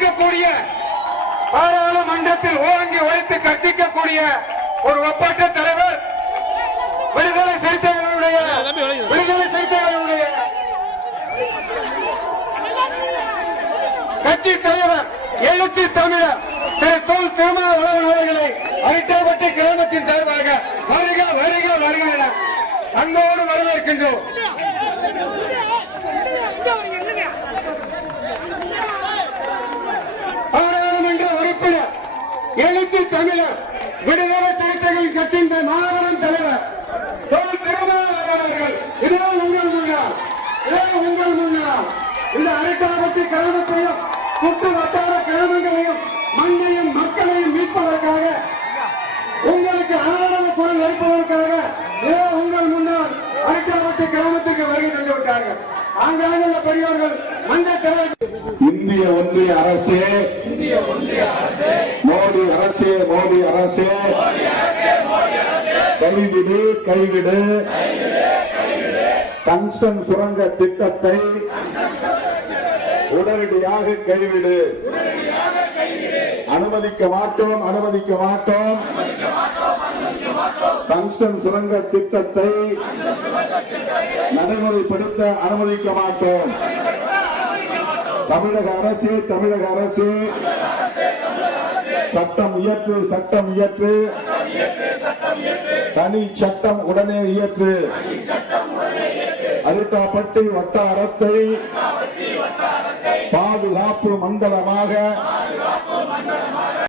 கற்பிக்கக்கூடிய பாராளுமன்றத்தில் ஓங்கி உழைத்து கற்பிக்கக்கூடிய ஒரு ஒப்பற்ற தலைவர் விடுதலை சிறுத்தைகளுடைய கட்சி தலைவர் எழுச்சி தமிழர் திரு தொல் திருமாவளவன் அவர்களை அரிட்டாபட்டி கிராமத்தின் சார்பாக வருக வருக வருக என அன்போடு வரவேற்கின்றோம். பாராளுமன்ற உறுப்பினர் எழுச்சி தமிழர் விடுதலை சிறுத்தைகள் கட்சியின் மாபெரும் தலைவர் தொல் திருமாவளவன் அவர்கள் இதோ உங்கள் முன்னால் இந்த அரிட்டாபட்டி கிராமத்தையும் சுற்று வட்டார கிராமங்களையும் மண்ணையும் மக்களையும் மீட்பதற்காக உங்களுக்கு ஆதரவு குரல் வைப்பதற்காக உங்கள் முன்னால் அரிட்டாபட்டி கிராமத்துக்கு வருகை தந்து விட்டார்கள். ஆங்காக உள்ள பெரியவர்கள் மன்ற தலைவர் இந்திய ஒன்றிய அரசே, மோடி அரசே, மோடி அரசே, கைவிடு டங்ஸ்டன் சுரங்க திட்டத்தை உடனடியாக கைவிடு. அனுமதிக்க மாட்டோம். டங்ஸ்டன் சுரங்க திட்டத்தை நடைமுறைப்படுத்த அனுமதிக்க மாட்டோம். தமிழக அரசு சட்டம் இயற்று, தனி சட்டம் உடனே இயற்று. அரிட்டாபட்டி வட்டாரத்தை பாதுகாப்பு மண்டலமாக